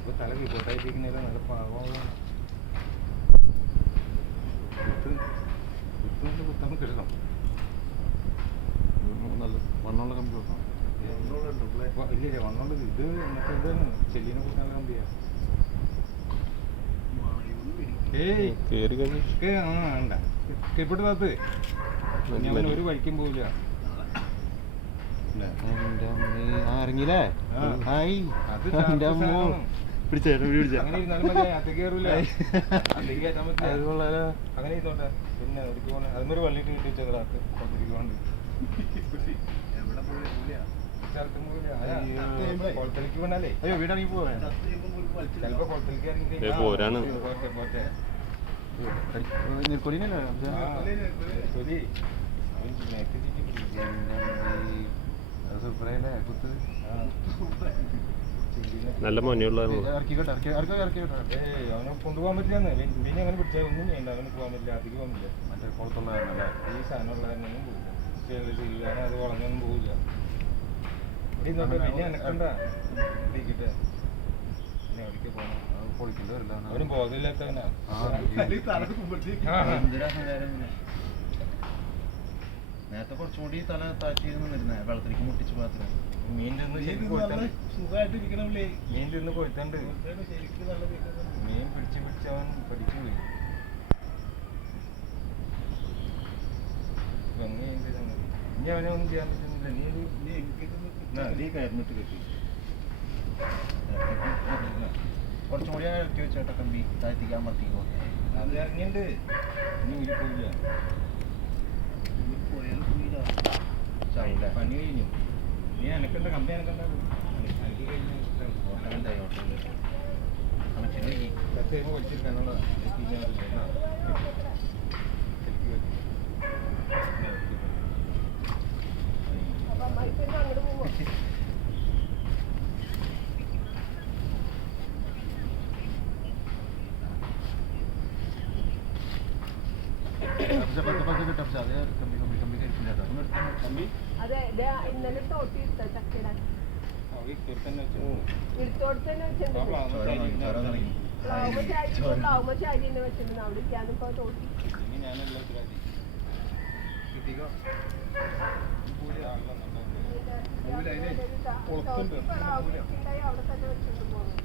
ഇപ്പൊ തല കിട്ടായിട്ടിരിക്കുന്നില്ല, നല്ല പാവമാണ്. കുത്താൻ കിട്ടണം. നല്ല വണ്ണമുള്ള കമ്പി വെക്കണം. ഇല്ല വണ്ണമുള്ളത് ഇത് മറ്റേ എന്താണ് ചെല്ലിനെ കുത്താനുള്ള കമ്പിയാ. കേറി കഴിഞ്ഞു വേണ്ട കെപ്പിട്ട് താത്ത് ഞാൻ ഒരു വഴിക്കും പോവില്ല. ഇറങ്ങിയില്ലേ? അങ്ങനെ ഇരുന്നാലും മതി, അത്തേക്ക് കയറൂല. അത്തേക്ക് കയറ്റാൻ പറ്റില്ല. അങ്ങനെ ഇരുന്നോട്ടെ. പിന്നെ ഒരിക്കൽ പോണേ അതുമൊരു വള്ളിട്ട് കിട്ടി വെച്ചാൽ കൊണ്ടിരിക്കുന്നുണ്ട്. സ്ഥലത്തും പോവില്ല. കുളത്തിലേക്ക് വീണാലേ അയ്യോ വീടാണെങ്കിൽ പോവാ. ചിലപ്പോ കുളത്തിലേക്ക് ഇറങ്ങി പോട്ടെ പോട്ടെ. കൊടിയനല്ലേ സൂപ്പറല്ലേ കുത്ത്. നല്ല മൊനയുള്ള ഇറക്കിക്കോട്ടെ അവനെ കൊണ്ടുപോകാൻ പറ്റില്ലെന്ന്. പിന്നെ അങ്ങനെ പിടിച്ചാൽ ഒന്നും ചെയ്യണ്ട. അവന് പോകാൻ പറ്റില്ല, അധികം പോകാൻ പറ്റില്ല. മറ്റേ കുളത്തുള്ള കാരണല്ലേ? ഈ സാധനമുള്ള കാരണമൊന്നും പോകില്ല. കാരണം അത് വളഞ്ഞൊന്നും പോകില്ല. പിന്നെ എനക്കണ്ട ഇരിക്കട്ടെ. പിന്നെ എവിടേക്ക് പോകണം? പൊളിക്കേണ്ടി വരില്ല. അവനും ബോധമില്ലാത്തവനാ. നേരത്തെ കുറച്ചുകൂടി തല താഴ്ത്തിയിരുന്ന് നിന്നിരുന്നേ, വെള്ളത്തിലേക്ക് മുട്ടിച്ച് മാത്രം. മീൻ തിന്ന് കൊഴുത്തണ്ട്. മീൻ പിടിച്ച് അവൻ പഠിച്ചു പോയി. ഇനി അവനെ ഒന്നും ചെയ്യാൻ പറ്റുന്നില്ല. നീ കയറിട്ട് കെട്ടി കുറച്ചും കൂടി ഇറക്കി വെച്ചോട്ടെ കമ്പി താഴ്ത്തിക്ക് അമർത്തിക്കോ. അത് ഇറങ്ങിണ്ട്. ഇനി ഊരി പോയില്ല. പണി കഴിഞ്ഞു. നീ എനക്കണ്ട കമ്പി എനക്കണ്ട. എനിക്ക് കഴിഞ്ഞു കത്ത് കഴിയുമ്പോൾ വലിച്ചെടുക്കാനുള്ളതാണ്. ഇന്നലെ തോട്ടി എടുത്ത ചക്കയുടെ പ്ലാവുമ്പോ ചാരി തന്നെ വെച്ചിട്ടുണ്ട്. അവിടെ ഇല്ലാന്നിപ്പോ തോട്ടി അവിടെ തന്നെ വെച്ചിട്ട് പോകുന്നു.